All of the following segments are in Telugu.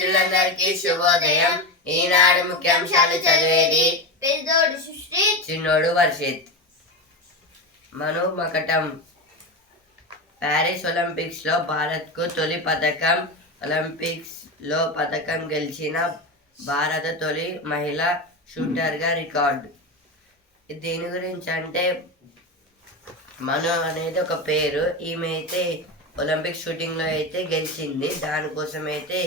మిత్రులందరికీ శుభోదయం. ఈనాడు ముఖ్యాంశాలు చదివేది పెద్దోడు సృష్టి, చిన్నోడు వర్షిత్. మను మకటం. ప్యారిస్ ఒలింపిక్స్ లో భారత్ కు తొలి పథకం. ఒలింపిక్స్ లో పథకం గెలిచిన భారత తొలి మహిళా షూటర్ గా రికార్డు. దీని గురించి అంటే మను అనేది ఒక పేరు. ఈమె అయితే ఒలింపిక్ షూటింగ్ లో అయితే గెలిచింది. దానికోసం అయితే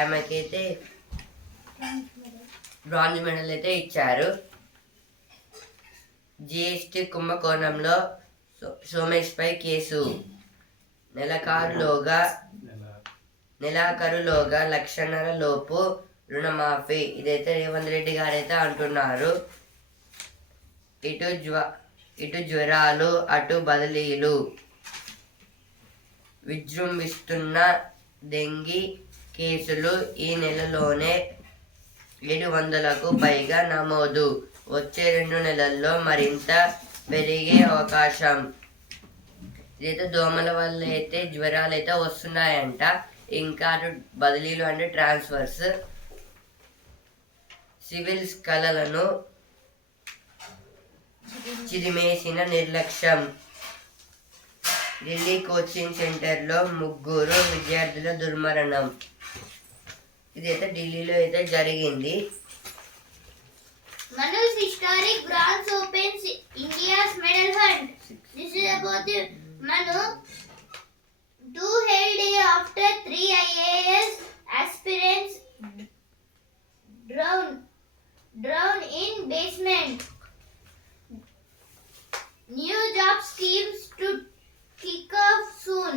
ఆమెకైతే బ్రాంజ్ మెడల్ అయితే ఇచ్చారు. జిఎస్టి కుంభకోణంలో సోమేష్ పై కేసు. నెలాఖరులోగా 1,00,00,000 లోపు రుణమాఫీ. ఇదైతే రేవంత్ రెడ్డి గారు అయితే అంటున్నారు. ఇటు జ్వరాలు అటు బదిలీలు. విజృంభిస్తున్న డెంగీ కేసులు. ఈ నెలలోనే 700కు పైగా నమోదు. వచ్చే 2 నెలల్లో మరింత పెరిగే అవకాశం. ఇదైతే దోమల వల్ల అయితే జ్వరాలు అయితే వస్తున్నాయంట. ఇంకా బదిలీలు అంటే ట్రాన్స్ఫర్స్. సివిల్స్ కళలను చిరిమేసిన నిర్లక్ష్యం. ఢిల్లీ కోచింగ్ సెంటర్లో 3 విద్యార్థుల దుర్మరణం. ఇదైతే ఢిల్లీలో అయితే జరిగింది. Manu's historic bronze opens India's medal hunt. This is about the Manu. 2 held day after 3 IAS aspirants drown in basement. New job schemes to kick off soon.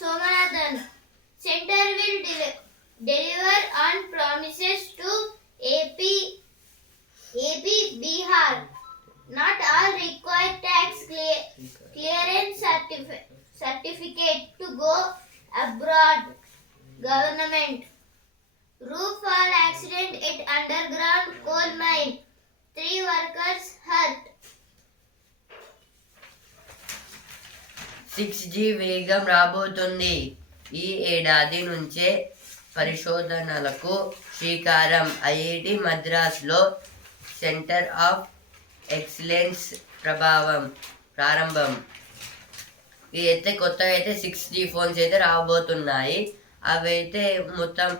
Somanathan. Center will deliver on promises to AP Bihar. Not all require tax clearance certificate to go abroad. Government. Roof fall accident at underground coal mine. 3 workers hurt. 6G వేగం రాబోతుంది. ఈ ఏడాది నుంచే పరిశోధనలకు శ్రీకారం. ఐఐటి మద్రాస్లో సెంటర్ ఆఫ్ ఎక్సలెన్స్ ప్రారంభం. ఇదైతే కొత్తగా అయితే 6G ఫోన్స్ అయితే రాబోతున్నాయి. అవి అయితే మొత్తం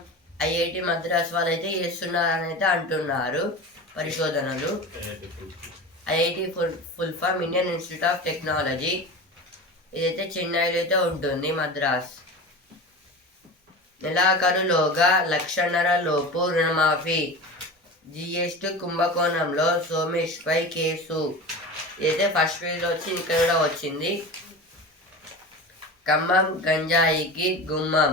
ఐఐటి మద్రాస్ వాళ్ళు అయితే చేస్తున్నారని అయితే అంటున్నారు పరిశోధనలు. IIT full form Indian Institute of Technology. ఇదైతే చెన్నైలో అయితే ఉంటుంది, మద్రాస్. నెలాఖరులోగా 1,00,000 లోపు రుణమాఫీ. జిఎస్టి కుంభకోణంలో సోమేష్ పై కేసు. ఇదైతే ఫస్ట్ పేజ్లో వచ్చి ఇక్కడ కూడా వచ్చింది. ఖమ్మం గంజాయికి గుమ్మం.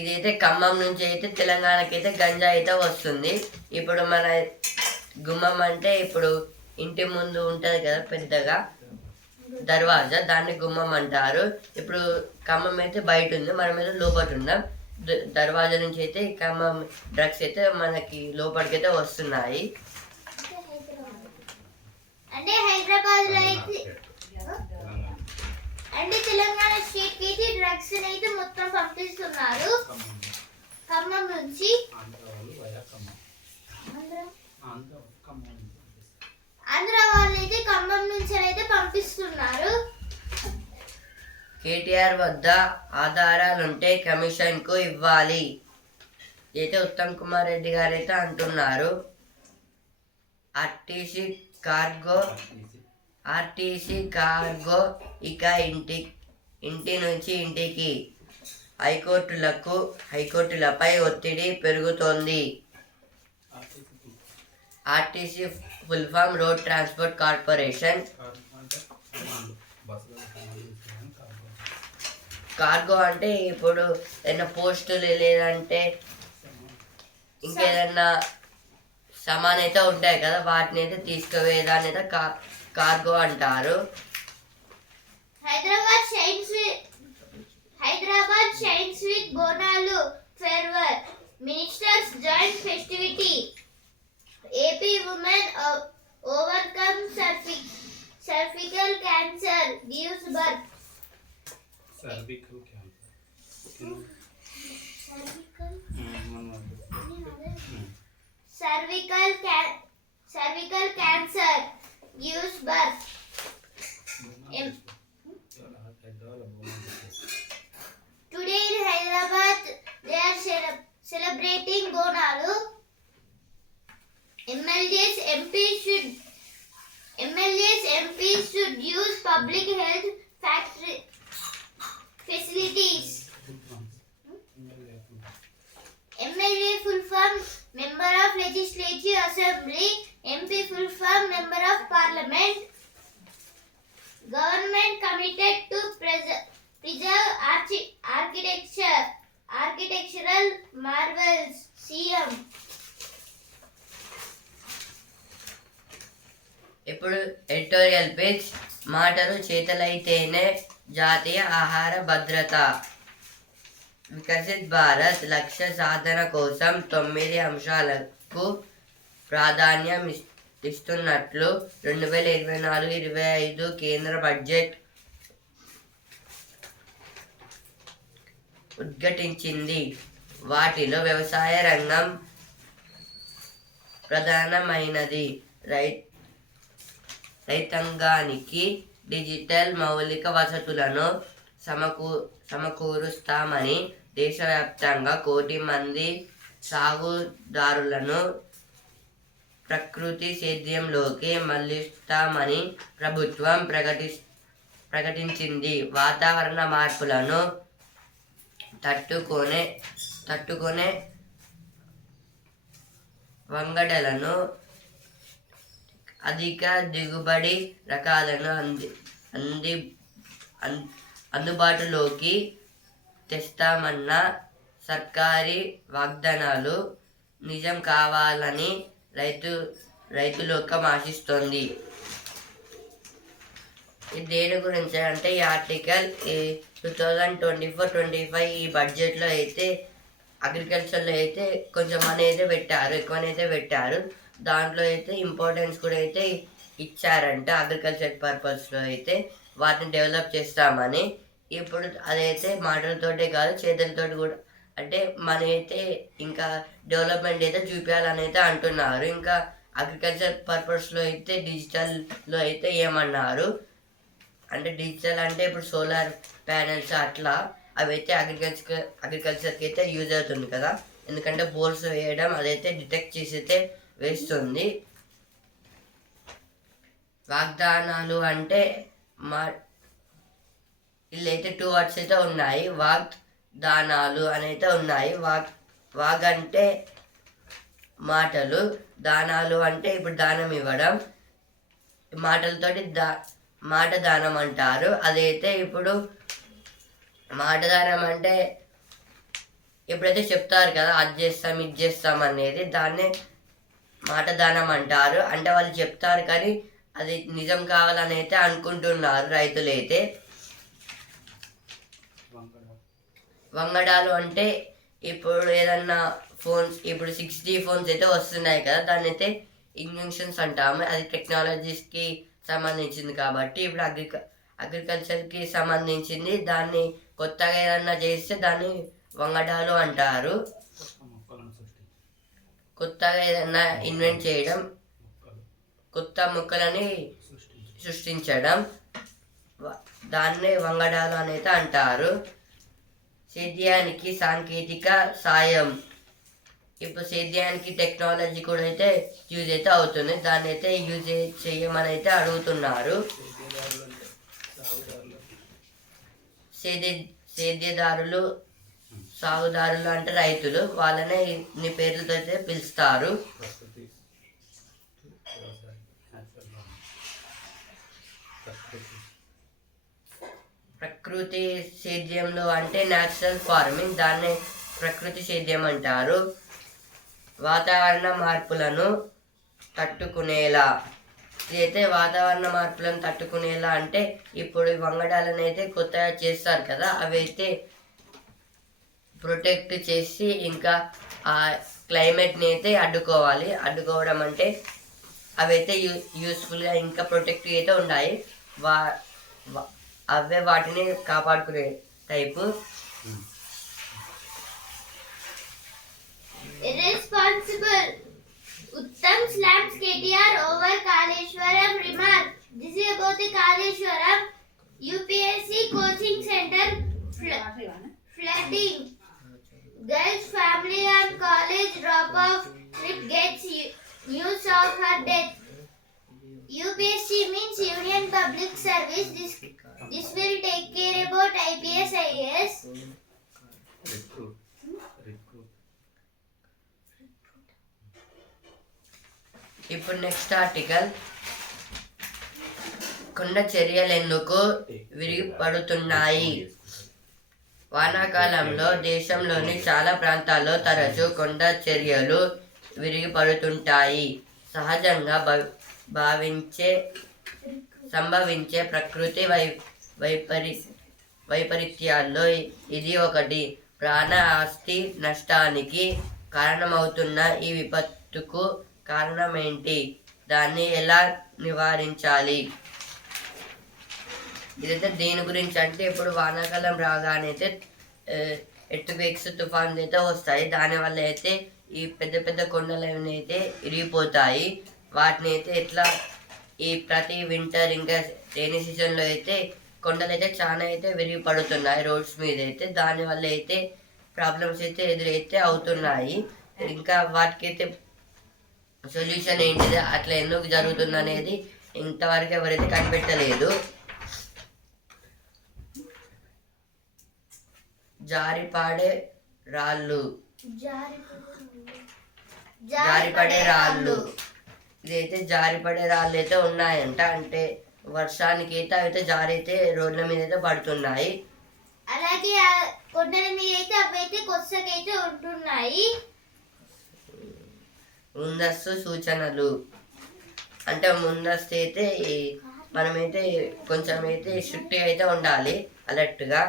ఇదైతే ఖమ్మం నుంచి అయితే తెలంగాణకి అయితే గంజాయి అయితే వస్తుంది. ఇప్పుడు మన గుమ్మం అంటే ఇప్పుడు ఇంటి ముందు ఉంటుంది కదా పెద్దగా దర్వాజా, దాన్ని గుమ్మం అంటారు. ఇప్పుడు ఖమ్మం అయితే బయట ఉంది, మనం అయితే లోపల ఉన్నాం. దర్వాజా నుంచి అయితే ఖమ్మం డ్రగ్స్ అయితే మనకి లోపలికి అయితే వస్తున్నాయి. అంటే హైదరాబాద్ లో అయితే అంటే తెలంగాణ స్టేట్ కి అయితే డ్రగ్స్ అయితే మొత్తం పంపిస్తున్నారు. ఖమ్మం నుంచి ఆంధ్ర వాళ్ళు అయితే ఖమ్మం నుంచి అయితే పంపిస్తున్నారు. కేటీఆర్ వద్ద ఆధారాలుంటే కమిషన్ కు ఇవ్వాలి. అయితే ఉత్తమ్ కుమార్ రెడ్డి గారు అయితే అంటున్నారు. ఆర్టీసీ కార్గో ఇక ఇంటి నుంచి ఇంటికి. హైకోర్టులపై ఒత్తిడి పెరుగుతోంది. RTC full form road transport corporation. Cargo అంటే ఇప్పుడు ఏదైనా పోస్టులు లేదంటే ఇంకేదన్నా సామాన్ అయితే ఉంటాయి కదా, వాటిని అయితే తీసుకుపోయేదాన్ని అయితే కార్గో అంటారు. Hyderabad shines with Bonalu fervour. Ministers joint festivity. AP women overcome cervical cancer gives birth. cervical cancer cervical cancer gives birth. Today in Hyderabad, they are celebrating Bonalu. MLAs, MPs should use public health facilities. MLA full form Member of Legislative Assembly. MP full form Member of Parliament. Government committed to preserve architectural marvels. CM. ఇప్పుడు ఎడిటోరియల్ పేజ్. మాటలు చేతలైతేనే జాతీయ ఆహార భద్రత. వికసిత్ భారత్ లక్ష్య సాధన కోసం 9 అంశాలకు ప్రాధాన్యం ఇస్తున్నట్లు 2024-25 కేంద్ర బడ్జెట్ ఉద్ఘాటించింది. వాటిలో వ్యవసాయ రంగం ప్రధానమైనది. రైతాంగానికి డిజిటల్ మౌలిక వసతులను సమకూరుస్తామని, దేశవ్యాప్తంగా 1 కోటి మంది సాగుదారులను ప్రకృతి సేద్యంలోకి మళ్లిస్తామని ప్రభుత్వం ప్రకటించింది. వాతావరణ మార్పులను తట్టుకునే వంగడాలను, అధిక దిగుబడి రకాలను అందుబాటులోకి తెస్తామన్న సర్కారీ వాగ్దానాలు నిజం కావాలని రైతులోకం ఆశిస్తోంది. ఇది దేని గురించి అంటే ఈ ఆర్టికల్ 2024-25 ఈ బడ్జెట్లో అయితే అగ్రికల్చర్లో అయితే కొంచెం మనీ అయితే పెట్టారు, ఎక్కువనైతే పెట్టారు. దాంట్లో అయితే ఇంపార్టెన్స్ కూడా అయితే ఇచ్చారంట. అగ్రికల్చర్ పర్పస్లో అయితే వాటిని డెవలప్ చేస్తామని. ఇప్పుడు అదైతే మాటలతోటే కాదు, చేతులతోటి కూడా, అంటే మన అయితే ఇంకా డెవలప్మెంట్ అయితే చూపించాలని అయితే అంటున్నారు. ఇంకా అగ్రికల్చర్ పర్పస్లో అయితే డిజిటల్లో అయితే ఏమన్నారు అంటే, డిజిటల్ అంటే ఇప్పుడు సోలార్ ప్యానెల్స్ అట్లా అవి అయితే అగ్రికల్చర్కి అయితే యూజ్ అవుతుంది కదా. ఎందుకంటే బోర్స్ వేయడం అదైతే డిటెక్ట్ చేసి అయితే వేస్తుంది. వాగ్దానాలు అంటే వీళ్ళైతే 2 వర్డ్స్ అయితే ఉన్నాయి. వాగ్దానాలు అని అయితే ఉన్నాయి. వాగ్ అంటే మాటలు, దానాలు అంటే ఇప్పుడు దానం ఇవ్వడం. మాటలతోటి మాట దానం అంటారు. అదైతే ఇప్పుడు మాట దానం అంటే ఎప్పుడైతే చెప్తారు కదా అది చేస్తాం ఇది చేస్తాం అనేది, దాన్నే మాట దానం అంటారు. అంటే వాళ్ళు చెప్తారు కానీ అది నిజం కావాలని అయితే అనుకుంటున్నారు రైతులైతే. వంగడాలు అంటే ఇప్పుడు ఏదన్నా ఫోన్స్, ఇప్పుడు 6G ఫోన్స్ అయితే వస్తున్నాయి కదా, దాన్ని అయితే ఇన్వెన్షన్స్ అంటాము. అది టెక్నాలజీస్కి సంబంధించింది కాబట్టి ఇప్పుడు అగ్రికల్చర్కి సంబంధించింది. దాన్ని కొత్తగా ఏదన్నా చేస్తే దాన్ని వంగడాలు అంటారు. కొత్తగా ఏదన్నా ఇన్వెంట్ చేయడం, కొత్త మొక్కలని సృష్టించడం, దాన్నే వంగడాలు అనేది అంటారు. సేద్యానికి సాంకేతిక సాయం. ఇప్పుడు సేద్యానికి టెక్నాలజీ కూడా అయితే యూజ్ అయితే అవుతుంది. దాన్ని అయితే యూజ్ చేయమని అయితే అడుగుతున్నారు. సేద్యదారులు, సాగుదారులు అంటే రైతులు, వాళ్ళనే ఇన్ని పేర్లతో అయితే పిలుస్తారు. ప్రకృతి సేద్యంలో అంటే న్యాచురల్ ఫార్మింగ్, దాన్నే ప్రకృతి సేద్యం అంటారు. వాతావరణ మార్పులను తట్టుకునేలా. ఇదైతే వాతావరణ మార్పులను తట్టుకునేలా అంటే ఇప్పుడు వంగడాలను అయితే కొత్తగా చేస్తారు కదా, అవి అయితే ప్రొటెక్ట్ చేసి ఇంకా ఆ క్లైమేట్ని అయితే అడ్డుకోవడం అంటే అవి అయితే యూస్ఫుల్గా ఇంకా ప్రొటెక్టివ్ అయితే ఉన్నాయి. అవే వాటిని కాపాడుకునే type. KTR over Kaleshwaram remark. This is about the Kaleshwaram UPSC coaching center flooding. Girl's family on college drop-off trip gets news of her death. UPSC means Union Public Service. This will take care about IPS, IAS. ఇప్పుడు నెక్స్ట్ ఆర్టికల్, కొండ చర్యలు ఎందుకు విరిగిపడుతున్నాయి? వానాకాలంలో దేశంలోని చాలా ప్రాంతాల్లో తరచూ కొండ చర్యలు విరిగిపడుతుంటాయి. సహజంగా సంభవించే ప్రకృతి వైపరీత్యాల్లో ఇది ఒకటి. ప్రాణ ఆస్తి నష్టానికి కారణమవుతున్న ఈ విపత్తుకు కారణమేంటి? దాన్ని ఎలా నివారించాలి? ఇదైతే దేని గురించి అంటే, ఇప్పుడు వానాకాలం రాగానే అయితే ఎర్త్క్వేక్స్, తుఫాన్లు అయితే వస్తాయి. దానివల్ల అయితే ఈ పెద్ద పెద్ద కొండలు అయితే ఇరిగిపోతాయి. వాటిని అయితే ఎట్లా ఈ ప్రతి వింటర్ ఇంకా రైనీ సీజన్లో అయితే కొండలు అయితే చాలా అయితే విరిగి పడుతున్నాయి రోడ్స్ మీద అయితే. దానివల్ల అయితే ప్రాబ్లమ్స్ అయితే ఎదురైతే అవుతున్నాయి. ఇంకా వాటికైతే సొల్యూషన్ ఏంటిది, అట్లా ఎందుకు జరుగుతుంది అనేది ఇంతవరకు ఎవరైతే కనిపెట్టలేదు. జారిపడే రాళ్ళు, ఇదైతే జారిపడే రాళ్ళు అయితే ఉన్నాయంట. అంటే వర్షానికి అయితే అవైతే జారైతే రోడ్ల మీద అయితే పడుతున్నాయి. అలాగే కొండల మీద అయితే అవైతే కొత్తకైతే ఉంటున్నాయి. ముందస్తు సూచనలు అంటే ముందస్తు అయితే మనమైతే కొంచెం అయితే స్ట్రిక్ట్ అయితే ఉండాలి, అలర్ట్గా.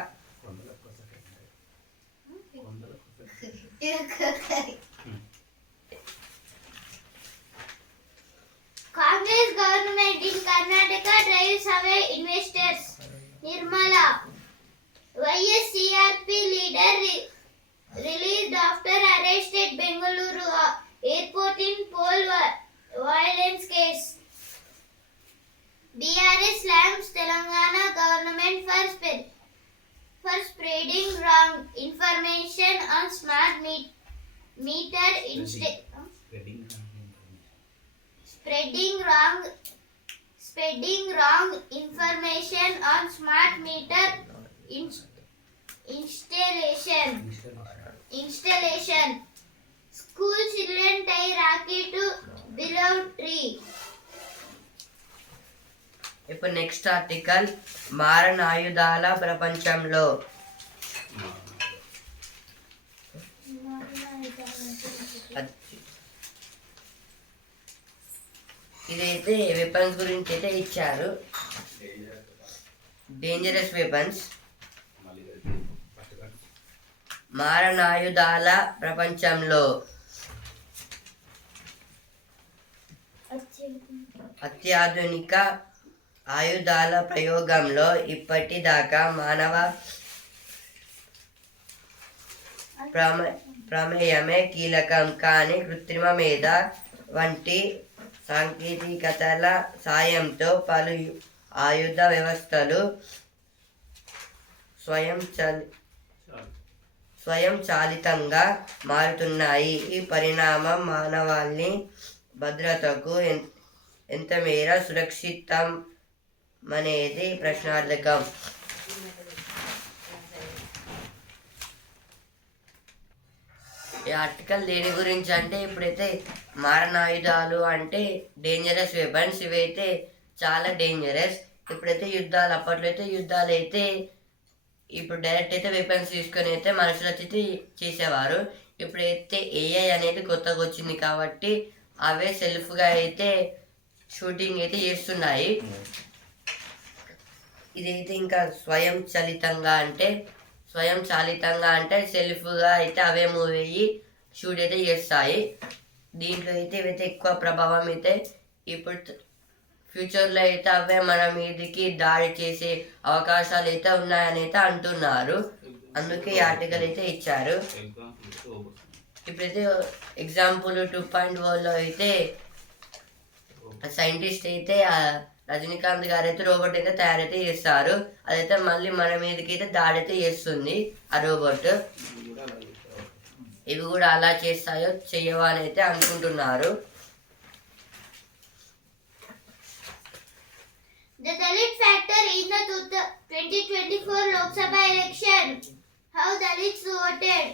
Congress government in Karnataka drives away investors. Nirmala, YSCRP leader released after arrest at Bengaluru airport in pole violence case. DRS slams Telangana government for spreading wrong information on smart meter spreading wrong information on smart meter installation. School children tie Rakhi to beloved tree. ఇప్పుడు నెక్స్ట్ ఆర్టికల్, మారణాయుధాల ప్రపంచంలో. ఇదైతే వెపన్స్ గురించి అయితే ఇచ్చారు. Dangerous weapons. మారణాయుధాల ప్రపంచంలో అత్యాధునిక ఆయుధాల ప్రయోగంలో ఇప్పటిదాకా మానవ ప్రమేయమే కీలకం. కానీ కృత్రిమ మేధ వంటి సాంకేతికతల సాయంతో పలు ఆయుధ వ్యవస్థలు స్వయంచాలితంగా మారుతున్నాయి. ఈ పరిణామం మానవాళి భద్రతకు ఎంత మేర సురక్షితమనేది ప్రశ్నార్థకం. ఈ ఆర్టికల్ దేని గురించి అంటే, ఇప్పుడైతే మారణాయుధాలు అంటే డేంజరస్ వెపన్స్. ఇవైతే చాలా డేంజరస్. ఇప్పుడైతే యుద్ధాలు, అప్పట్లో అయితే యుద్ధాలు అయితే ఇప్పుడు డైరెక్ట్ అయితే వెపన్స్ తీసుకొని అయితే మనుషులు వచ్చి చేసేవారు. ఇప్పుడైతే ఏఐ అనేది కొత్తగా వచ్చింది కాబట్టి అవే సెల్ఫ్గా అయితే షూటింగ్ అయితే చేస్తున్నాయి. ఇదైతే ఇంకా స్వయంచాలితంగా అంటే సెల్ఫ్గా అయితే అవే మూవ్ అయ్యి షూట్ అయితే చేస్తాయి. దీంట్లో అయితే ఇవైతే ఎక్కువ ప్రభావం అయితే ఇప్పుడు ఫ్యూచర్లో అయితే అవే మన మీదకి దాడి చేసే అవకాశాలు అయితే ఉన్నాయని అయితే అంటున్నారు. అందుకే ఈ ఆర్టికల్ అయితే ఇచ్చారు. ఇప్పుడైతే ఎగ్జాంపుల్ 2.0లో అయితే సైంటిస్ట్ అయితే రజనీకాంత్ గారు అయితే రోబోట్ అయితే తయారైతే చేస్తారు. అదైతే మళ్ళీ మన మీదకి అయితే దాడైతే చేస్తుంది ఆ రోబోట్. ఇవి కూడా అలా చేస్తాయో చెయ్యవా అని అయితే అనుకుంటున్నారు. The Dalit factor in the 2024 Lok Sabha election. How Dalits voted.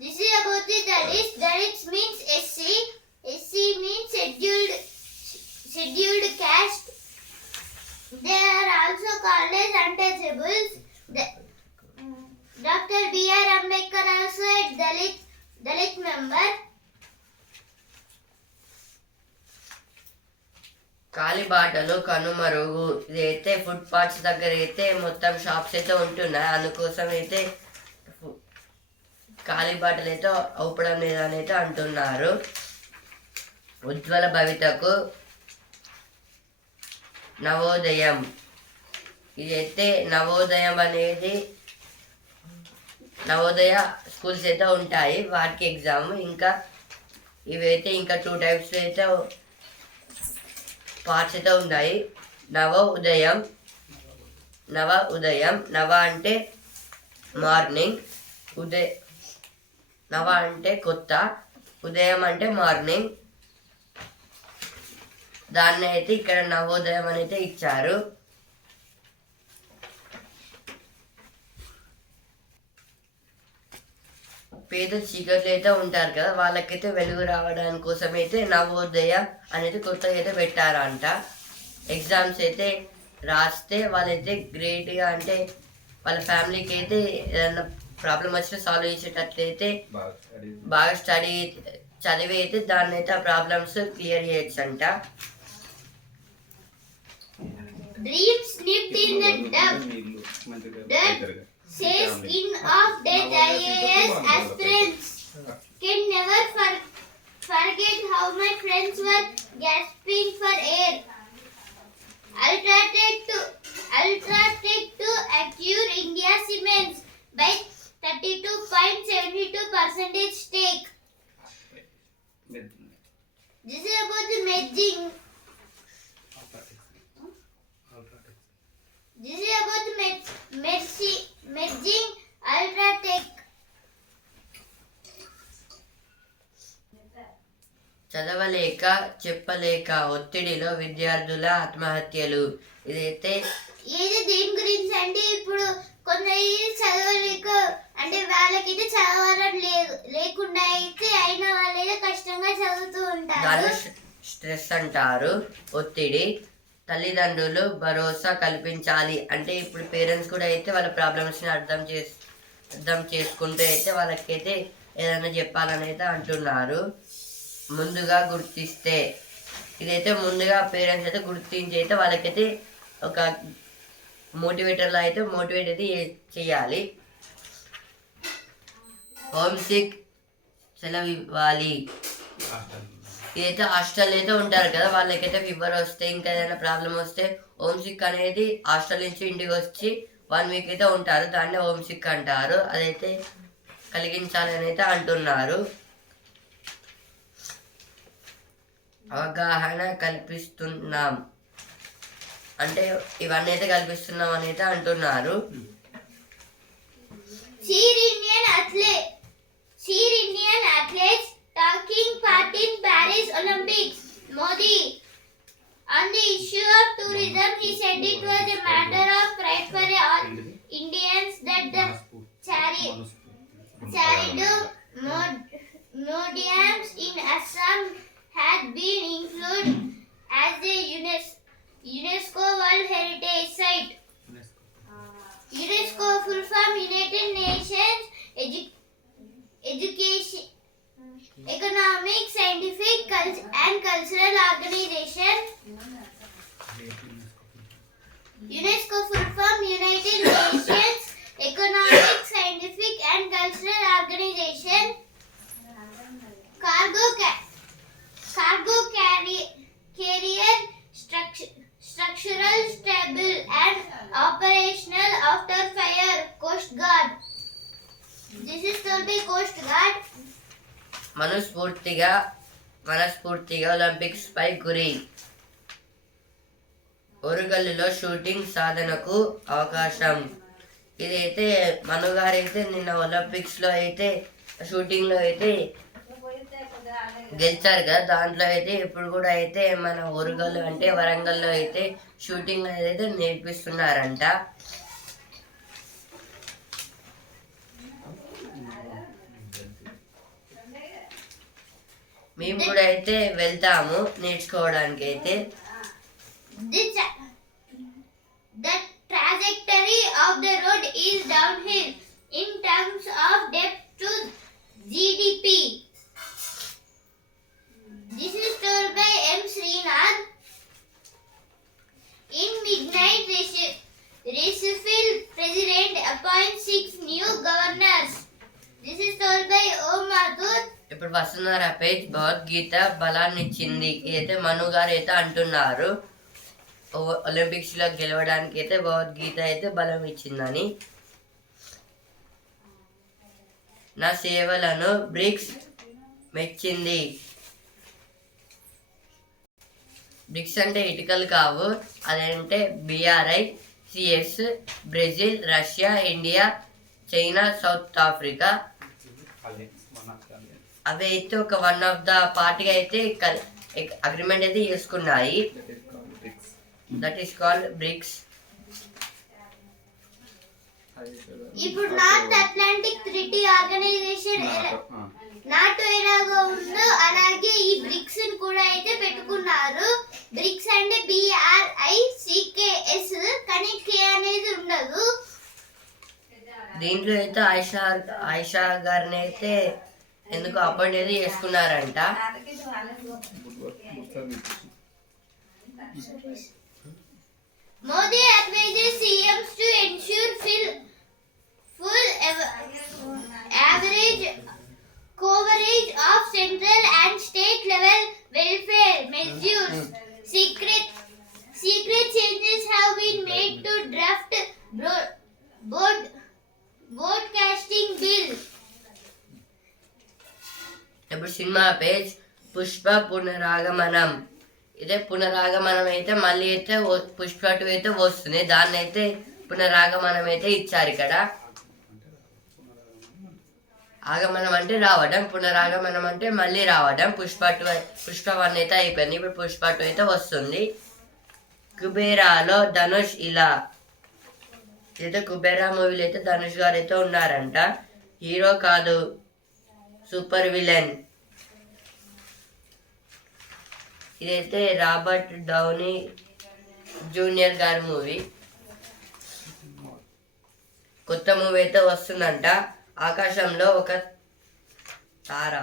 This is about the Dalits. Dalits means SC. SC means scheduled caste. They are also called as untouchables. Dr. B.R. Ambedkar also a Dalit member. కాలిబాటలు కనుమరుగు. ఇదైతే ఫుడ్ పాత్స్ దగ్గర అయితే మొత్తం షాప్స్ అయితే ఉంటున్నాయి. అందుకోసం అయితే కాలిబాటలు అయితే అవుపడం లేదని అయితే అంటున్నారు. ఉజ్వల భవితకు నవోదయం. ఇదైతే నవోదయం అనేది నవోదయ స్కూల్స్ అయితే ఉంటాయి, వాటికి ఎగ్జామ్. ఇంకా ఇవైతే ఇంకా 2 టైప్స్ అయితే పార్ట్స్ అయితే ఉన్నాయి. నవ ఉదయం. నవ అంటే మార్నింగ్, నవ అంటే కొత్త, ఉదయం అంటే మార్నింగ్. దాన్ని అయితే ఇక్కడ నవోదయం అని అయితే ఇచ్చారు. పేద చీకట్లు అయితే ఉంటారు కదా, వాళ్ళకైతే వెలుగు రావడానికి కోసం అయితే నవోదయ అనేది కొత్తగా అయితే పెట్టారంట. ఎగ్జామ్స్ అయితే రాస్తే వాళ్ళైతే గ్రేట్గా, అంటే వాళ్ళ ఫ్యామిలీకి అయితే ఏదైనా ప్రాబ్లం వచ్చినా సాల్వ్ చేసేటట్లయితే బాగా చదివి అయితే దాన్ని అయితే ఆ ప్రాబ్లమ్స్ క్లియర్ చేయొచ్చు అంట. Dreams nipped in the dirt. Says in of death IAS aspirants can never forget how my friends were gasping for air. Ultratech to acquire India Cements by 32.72% stake. This is about the merging. This is about the merging Ultratech. చదవలేక చెప్పలేక ఒత్తిడిలో విద్యార్థుల ఆత్మహత్యలు. ఇదైతే దేని గురించి అంటే ఇప్పుడు కొందరు చదవలేక, అంటే వాళ్ళకైతే చదవాలని లేకుండా అయితే అయిన వాళ్ళైతే కష్టంగా చదువుతూ ఉంటారు. స్ట్రెస్ అంటారు, ఒత్తిడి. తల్లిదండ్రులు భరోసా కల్పించాలి. అంటే ఇప్పుడు పేరెంట్స్ కూడా అయితే వాళ్ళ ప్రాబ్లమ్స్ని అర్థం చేసుకుంటూ అయితే వాళ్ళకైతే ఏదైనా చెప్పాలని అయితే అంటున్నారు. ముందుగా గుర్తిస్తే. ఇదైతే ముందుగా పేరెంట్స్ అయితే గుర్తించి అయితే వాళ్ళకైతే ఒక మోటివేటర్లో అయితే మోటివేట్ అయితే చేయాలి. హోమ్ సిక్ సెలవు ఇవ్వాలి. ఇదైతే హాస్టల్ అయితే ఉంటారు కదా, వాళ్ళకైతే ఫీవర్ వస్తే ఇంకా ఏదైనా ప్రాబ్లం వస్తే హోమ్ సిక్ అనేది హాస్టల్ నుంచి ఇంటికి వచ్చి 1 వీక్ అయితే ఉంటారు, దాన్ని హోమ్ సిక్ అంటారు. అదైతే కలిగించాలని అయితే అంటున్నారు. అవగాహన కల్పిస్తున్నాం అంటే ఇవన్నీ అయితే కల్పిస్తున్నాం అని అయితే అంటున్నారు. Indian athletes taking part in Paris Olympics. Modi, on the issue of tourism, he said it was a matter of pride for all Indians that the Charidum Nodiams in Assam had been included as a UNESCO World Heritage Site. UNESCO full form United Nations Education, Economic, Scientific and Cultural Organization. UNESCO full form United Nations Economic, Scientific and Cultural Organization. Cargo carrier structural stable and operational after fire. Coast Guard. This is told by Coast Guard. మనస్ఫూర్తిగా ఒలింపిక్స్ పై గురి. ఓరుగల్లులో షూటింగ్ సాధనకు అవకాశం. ఇదైతే మను గారు అయితే నిన్న ఒలింపిక్స్లో అయితే షూటింగ్లో అయితే గెలిచారు కదా, దాంట్లో అయితే ఇప్పుడు కూడా అయితే మన ఓరుగల్లు అంటే వరంగల్లో అయితే షూటింగ్ అనేది అయితే నేర్పిస్తున్నారంట. మేము కూడా అయితే వెళ్తాము నేర్చుకోవడానికి అయితే. The trajectory of the road is downhill in terms of depth to GDP. This is told by M. Srinath. In midnight, Rishifil President appoints 6 new governors. This is told by O. Mathur. ఇప్పుడు వస్తున్నారు ఆ పేజ్. భగవద్గీత బలాన్ని ఇచ్చింది ఇదైతే మను గారు అయితే అంటున్నారు. ఒలింపిక్స్ లో గెలవడానికి అయితే భగవద్గీత అయితే బలం ఇచ్చిందని. నా సేవలను బ్రిక్స్ మెచ్చింది. బ్రిక్స్ అంటే ఇటుకలు కావు, అదంటే BRI, CS, Brazil, Russia, India, China, South Africa. అవి అయితే ఒక వన్ ఆఫ్ ద పార్టీ అయితే అగ్రిమెంట్ అయితే చేసుకున్నాయి. That is called BRICS. ఇప్పుడు North Atlantic Treaty Organisation NATO ఎలాగో ఉందో అలాగే ఈ బ్రిక్స్ కూడా అయితే పెట్టుకున్నారు. బ్రిక్స్ అంటే BRICKS, కానీ K అనేది ఉండదు. దీంట్లో అయితే ఆయిషా గారిని అయితే ఎందుకు అపాయింట్ అయితే చేసుకున్నారంట. Modi advises CMs to ensure full average coverage of central and state level welfare measures. Secret changes have been made to draft broadcasting bill. ఇప్పుడు సినిమా పేజ్. పుష్ప పునరాగమనం. ఇదే పునరాగమనం అయితే మళ్ళీ అయితే పుష్ప 2 అయితే వస్తుంది. దాన్ని అయితే పునరాగమనం అయితే ఇచ్చారు ఇక్కడ. ఆగమనం అంటే రావడం, పునరాగమనం అంటే మళ్ళీ రావడం. పుష్ప 1 అయితే అయిపోయింది, ఇప్పుడు పుష్ప 2 అయితే వస్తుంది. కుబేరాలో ధనుష్ ఇలా. ఇదైతే కుబేరా మూవీలో అయితే ధనుష్ గారు అయితే ఉన్నారంట. హీరో కాదు, సూపర్ విలన్. ఇదైతే రాబర్ట్ డౌనీ జూనియర్ గారి మూవీ. కొత్త మూవీ అయితే వస్తుందంట. ఆకాశంలో ఒక తార.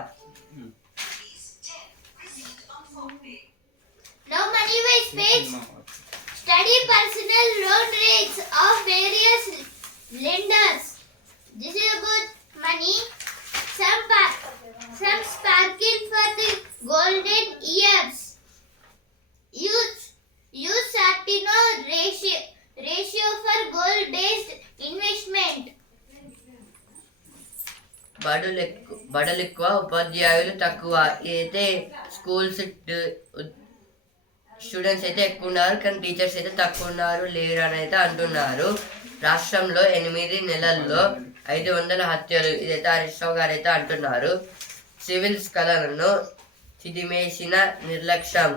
Now money wise page. Study personal loan rates of various lenders. This is about money. Some sparkle for the golden years. Use Sartino ratio for goal based investment. బడులు ఎక్కువ, ఉపాధ్యాయులు తక్కువ. ఇదైతే స్కూల్స్ స్టూడెంట్స్ అయితే ఎక్కువ ఉన్నారు, కానీ టీచర్స్ అయితే తక్కువ ఉన్నారు, లేరు అని అయితే అంటున్నారు. రాష్ట్రంలో 8 నెలల్లో 500 హత్యలు. ఇదైతే హరీష్ రావు గారు అయితే అంటున్నారు. సివిల్స్ కళలను చిదిమేసిన నిర్లక్ష్యం.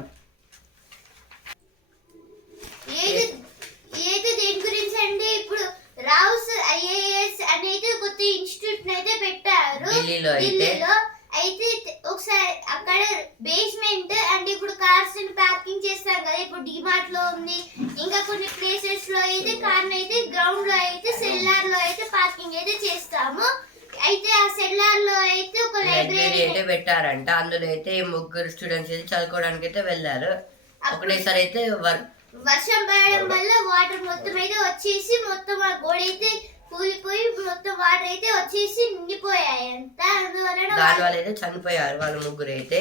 ఏది దేని గురించి అంటే ఇప్పుడు రావుస్ IAS అనేది కొత్త ఇన్స్టిట్యూట్ అయితే పెట్టారు ఢిల్లీలో. అయితే ఒకసారి అక్కడ బేస్మెంట్ అంటే ఇప్పుడు కార్స్ పార్కింగ్ చేస్తాం కదా, ఇప్పుడు డిమార్ట్ లో ఉంది, ఇంకా కొన్ని ప్లేసెస్ లో అయితే కార్ అయితే గ్రౌండ్ లో అయితే సెల్లార్ లో అయితే పార్కింగ్ అయితే చేస్తాము. అయితే ఆ సెల్లార్ లో అయితే ఒక లైబ్రరీ అయితే పెట్టారంట. అందులో అయితే 3 స్టూడెంట్స్ అయితే చదువుకోవడానికి అయితే వెళ్ళారు. ఒకటేసారి అయితే వర్షం పడడం వల్ల వాటర్ మొత్తం అయితే వచ్చేసి మొత్తం ఆ గోడ అయితే కూలిపోయి మొత్తం వాటర్ అయితే వచ్చేసి నిండిపోయాయి అంట. దానివల్ల అయితే చనిపోయారు వాళ్ళు 3 అయితే.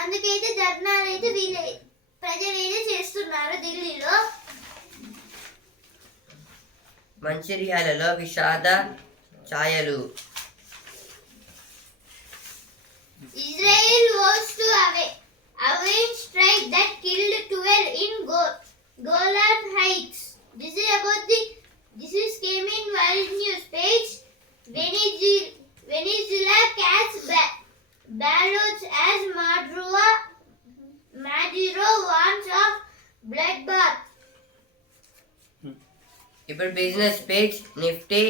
అందుకైతే ధర్నాలు అయితే వీళ్ళు ప్రజలు అయితే చేస్తున్నారు ఢిల్లీలో. మంచిర్యాలలో విషాద ఛాయలు. Israel was to avenge strike that killed 12 in ఇప్పుడు బిజినెస్ పేజ్ నిఫ్టీ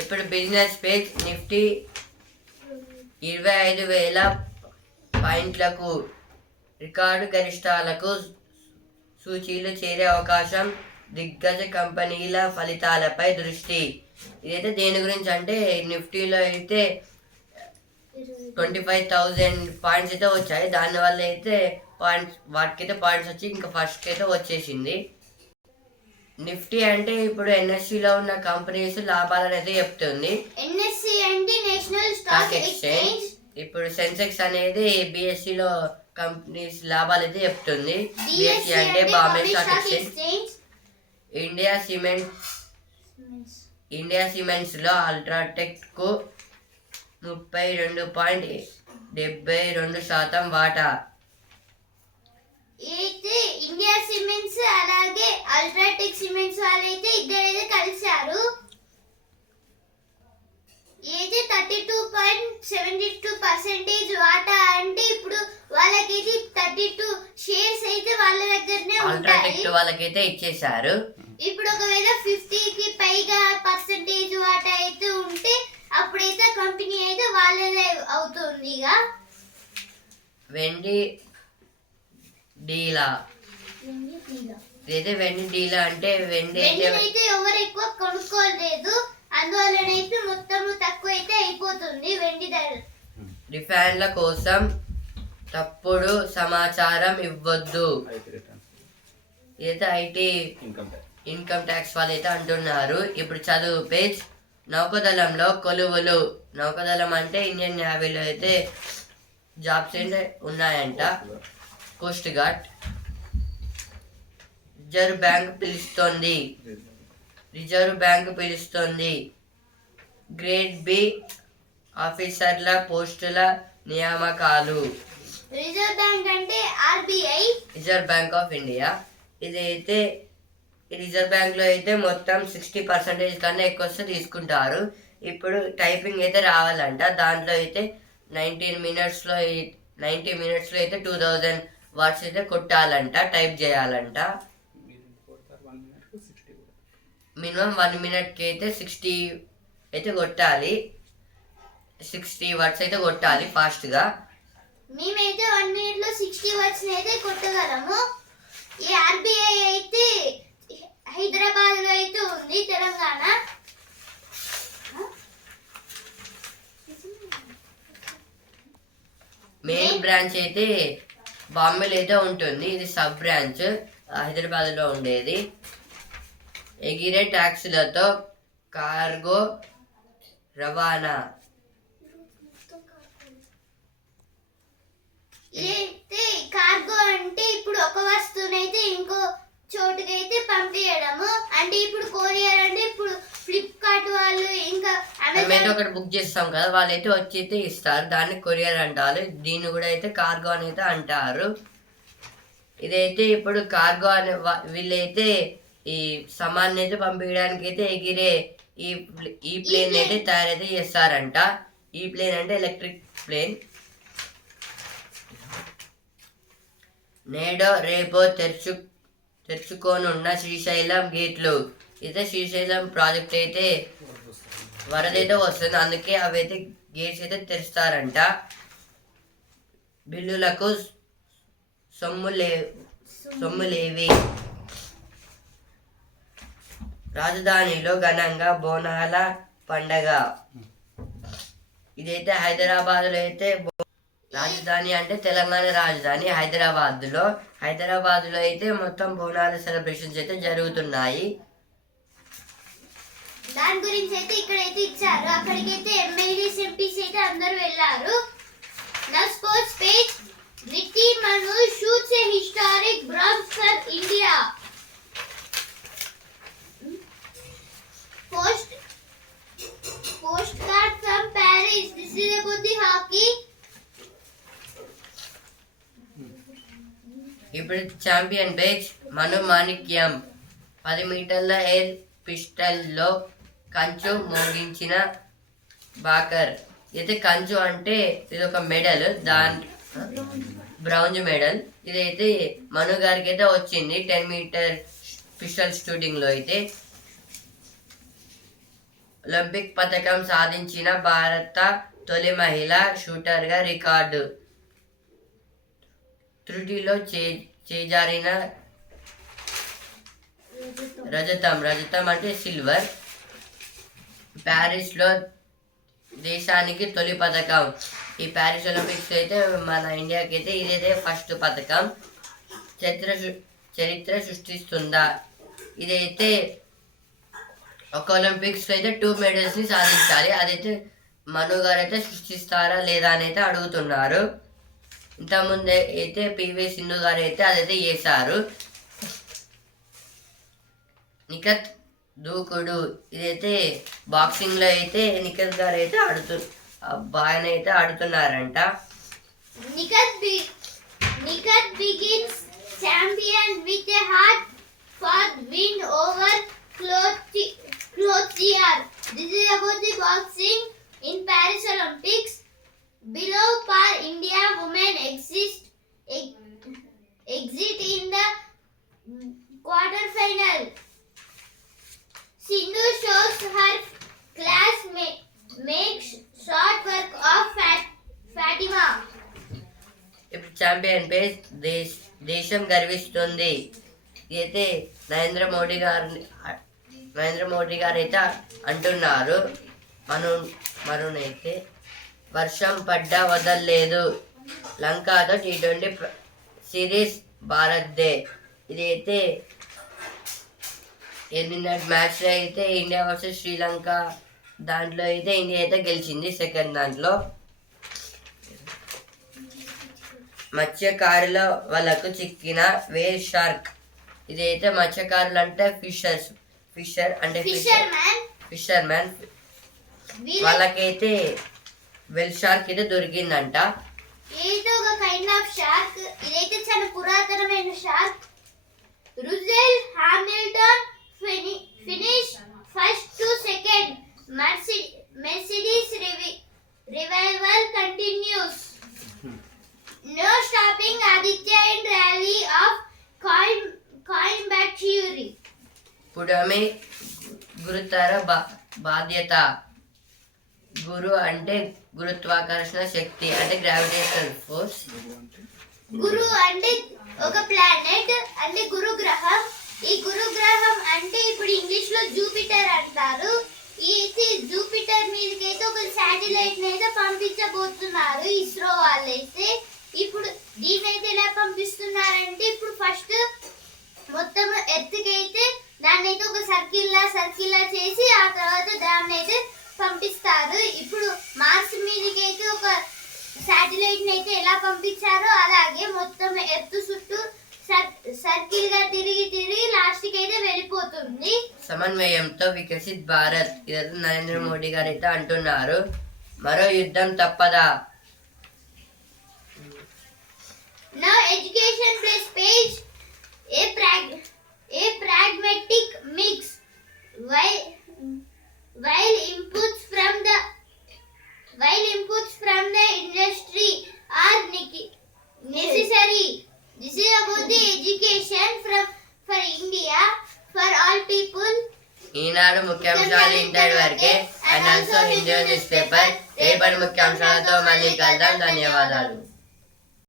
25,000 పాయింట్లకు రికార్డు గరిష్టాలకు సూచీలు చేరే అవకాశం. దిగ్గజ కంపెనీల ఫలితాలపై దృష్టి. ఇదైతే దేని గురించి అంటే నిఫ్టీలో అయితే 25,000 పాయింట్స్ అయితే వచ్చాయి. దానివల్ల అయితే వాటికైతే పాయింట్స్ వచ్చి ఇంకా ఫస్ట్ అయితే వచ్చేసింది. నిఫ్టీ అంటే ఇప్పుడు ఎన్ఎస్సిలో ఉన్న కంపెనీస్ లాభాలను అయితే చెప్తుంది. ఎన్ఎస్సి అంటే నేషనల్ స్టాక్ ఎక్స్చేంజ్. ఇప్పుడు సెన్సెక్స్ అనేది బిఎస్సిలో కంపెనీస్ లాభాలు అయితే చెప్తుంది. బిఎస్సి అంటే Bombay stock exchange. India cements లో అల్ట్రాటెక్ కు 32.72% వాటా. అయితే ఇండియా సిమెంట్స్ అలాగే అల్ట్రాటెక్ సిమెంట్స్ వాళ్ళైతే ఇద్దరైతే కలిశారు. అయితే 32.72% వాటా అంటే ఇప్పుడు వాళ్ళకైతే 32 షేర్స్ అయితే వాళ్ళ దగ్గరనే ఉంటాయి. అల్ట్రాటెక్ వాళ్ళకైతే ఇచ్చేసారు. ఇప్పుడు ఒకవేళ 50కి పైగా పర్సెంటేజ్ వాటా అయితే ఉంటే అప్పుడైతే కంపెనీ అయితే వాళ్ళదే అవుతుంది. ఇక వెండి డీలా. ఇదైతే వెండి డీలా అంటే వెండి అయితే ఎవరు ఎక్కువ కొనుక్కోలేదు, అందువల్లనైతే మొత్తము తక్కువ అయితే అయిపోతుంది వెండి ధర. రిఫైన్ల కోసం తప్పుడు సమాచారం ఇవ్వద్దు. ఇదైతే ఐటీ ఇన్కమ్ ట్యాక్స్ వాళ్ళు అయితే అంటున్నారు. ఇప్పుడు చదువు పేజ్. నౌకాదళంలో కొలువులు. నౌకాదళం అంటే ఇండియన్ నేవీలో అయితే జాబ్స్ అయితే ఉన్నాయంట. Coast guard. రిజర్వ్ బ్యాంక్ పిలుస్తోంది. గ్రేడ్ బి ఆఫీసర్ల పోస్టుల నియామకాలు. రిజర్వ్ బ్యాంక్ అంటే RBI, Reserve Bank of India. ఇదైతే రిజర్వ్ బ్యాంక్ లో అయితే మొత్తం 60% కన్నా ఎక్కువ వస్తే తీసుకుంటారు. ఇప్పుడు టైపింగ్ అయితే రావాలంట. దాంట్లో అయితే 90 minutes లో అయితే 2000 వర్డ్స్ అయితే కొట్టాలంట, టైప్ చేయాలంట. మినిమం 1 minute అయితే 60 అయితే కొట్టాలి. 60 వర్డ్స్ అయితే కొట్టాలి ఫాస్ట్ గా. మేమైతే 1 minute లో 60 వర్డ్స్ అయితే కొట్టగలము. ఈ ఆర్బిఐ అయితే హైదరాబాద్ లో అయితే ఉంది, తెలంగాణ. మెయిన్ బ్రాంచ్ అయితే బాంబేలో అయితే ఉంటుంది. ఇది సబ్ బ్రాంచ్ హైదరాబాద్ లో ఉండేది. ఎగిరే ట్యాక్సీలతో కార్గో రవాణా. అయితే కార్గో అంటే ఇప్పుడు ఒక వస్తువునైతే ఇంకో చోటుకైతే పంపించడము. అంటే ఇప్పుడు కొరియర్ అంటే ఇప్పుడు ఫ్లిప్కార్ట్ వాళ్ళు ఇంకా అమెజాన్ ఒకటి బుక్ చేస్తాం కదా, వాళ్ళైతే వచ్చి అయితే ఇస్తారు. దాన్ని కొరియర్ అంటారు. దీన్ని కూడా అయితే కార్గో అని అయితే అంటారు. ఇదైతే ఇప్పుడు కార్గో అనే వీళ్ళైతే ఈ సామాన్ అయితే పంపించడానికి అయితే ఎగిరే ఈ ప్లేన్ అయితే తయారైతే చేస్తారంట. ఈ ప్లేన్ అంటే ఎలక్ట్రిక్ ప్లేన్. నేడో రేపో తెరుచుకోనున్న శ్రీశైలం గేట్లు. అయితే శ్రీశైలం ప్రాజెక్ట్ అయితే వరదైతే వస్తుంది, అందుకే అవి అయితే గేట్స్ అయితే తెరుస్తారంట. బిల్లులకు సొమ్ములేవి. రాజధానిలో ఘనంగా బోనాల పండగ. ఇదైతే హైదరాబాద్లో అయితే రాజధాని అంటే తెలంగాణ రాజధాని హైదరాబాద్లో అయితే మొత్తం బోనాల సెలబ్రేషన్స్ అయితే జరుగుతున్నాయి. దాని గురించి అయితే ఇక్కడైతే ఇచ్చారు. అక్కడికైతే ఎమ్మెల్యేస్ ఎంపీస్ అయితే అందరూ వెళ్ళారు. నా స్పోర్ట్స్ పేజ్. రిక్కీ Manu shoots a historic bronze for India. Postcard from Paris. This is about the hockey. ఇప్పుడు ఛాంపియన్ పేజ్. మను మాణిక్యం 10 మీటర్ల ఎయిర్ పిస్టల్లో కంచు మోగించిన బాకర్. అయితే కంచు అంటే ఇది ఒక మెడల్, బ్రౌంజ్ మెడల్. ఇదైతే మను గారికి అయితే వచ్చింది. 10 మీటర్ పిస్టల్ షూటింగ్లో అయితే ఒలింపిక్ పథకం సాధించిన భారత తొలి మహిళా షూటర్గా రికార్డు. త్రుటిలో చేజారిన రజతం అంటే సిల్వర్. ప్యారిస్లో దేశానికి తొలి పథకం. ఈ ప్యారిస్ ఒలింపిక్స్ అయితే మన ఇండియాకి అయితే ఇదైతే ఫస్ట్ పథకం. చరిత్ర సృష్టిస్తుందా? ఇదైతే ఒక ఒలింపిక్స్ అయితే 2 మెడల్స్ని సాధించాలి. అదైతే మను గారు అయితే సృష్టిస్తారా లేదా అని అయితే అడుగుతున్నారు. ఇంతకుముందే అయితే పివి సింధు గారు అయితే అదైతే చేశారు. నిఖత్ దూకుడు, ఇదైతే బాక్సింగ్లో అయితే నిఖత్ గారు అయితే బాగా అయితే ఆడుతున్నారంట. Nikat begins champion with a hard fought win over Cloutier. This is about the boxing in Paris Olympics. Below par India women exit in the quarter final. Sindhu shows her class makes short work of Fatima. ఇప్పుడు ఛాంపియన్ పై దేశం గర్విస్తుంది. ఇదైతే నరేంద్ర మోడీ గారు అయితే అంటున్నారు. మరునైతే వర్షం పడ్డా వదలలేదు. లంకతో T20 సిరీస్ భారత్దే. ఇదైతే నిన్నటి మ్యాచ్లో అయితే ఇండియా వర్సెస్ శ్రీలంక దాంట్లో అయితే ఇండియా అయితే గెలిచింది సెకండ్ దాంట్లో. మత్స్యకారుల వాళ్ళకు చిక్కిన వేల్ షార్క్. ఇదైతే మత్స్యకారులు అంటే ఫిషర్ అంటే ఫిషర్మ్యాన్ వాళ్ళకైతే వెల్ షార్క్ అయితే దొరికిందంట. ఇది ఒక కైండ్ ఆఫ్ షార్క్. ఇదైతే చాలా పురాతనమైన shark. Russell Hamilton finish first to second. Mercedes revival continues. No stopping Aditya in rally of Coimbatore. పుడమి గురుతర బాధ్యత. గురు అంటే గురుత్వాకర్షణ శక్తి అంటే గ్రావిటేషనల్ ఫోర్స్. గురు అంటే ఒక ప్లానెట్ అంటే గురు గ్రహం. ఈ గురు గ్రహం అంటే ఇప్పుడు ఇంగ్లీష్ లో జూపిటర్ అంటారు. ఈ జూపిటర్ మీదకి అయితే ఒక శాటిలైట్ అయితే పంపించబోతున్నారు ఇస్రో వాళ్ళైతే. ఇప్పుడు దీన్ని అయితే ఎలా పంపిస్తున్నారంటే ఇప్పుడు ఫస్ట్ మొత్తం ఎర్త్ కి అయితే దాన్ని అయితే ఒక సర్కిల్ లా చేసి ఆ తర్వాత దాన్ని అయితే పంపిస్తారు. ఇప్పుడు మార్స్ మీదకి అయితే ఒక శాటిలైట్ అయితే ఎలా పంపించారో అలాగే మొత్తం ఎర్త్ చుట్టూ సర్కిల్ గా తిరిగి లాస్ట్ కి అయితే వెళ్ళిపోతుంది. సమన్వయంతో వికసిత్ భారత్. ఇదైతే నరేంద్ర మోడీ గారు అయితే అంటున్నారు. మరో యుద్ధం తప్పదా? Now education plus page a pragmatic mix while inputs from the industry are necessary. This is about the education for India for all people. ఈనాడు ముఖ్యాంశాలు ఇంతటి వరకే. And also Hindi news paper. రేపటి ముఖ్యాంశాలతో మళ్ళీ కలుద్దాం. ధన్యవాదాలు.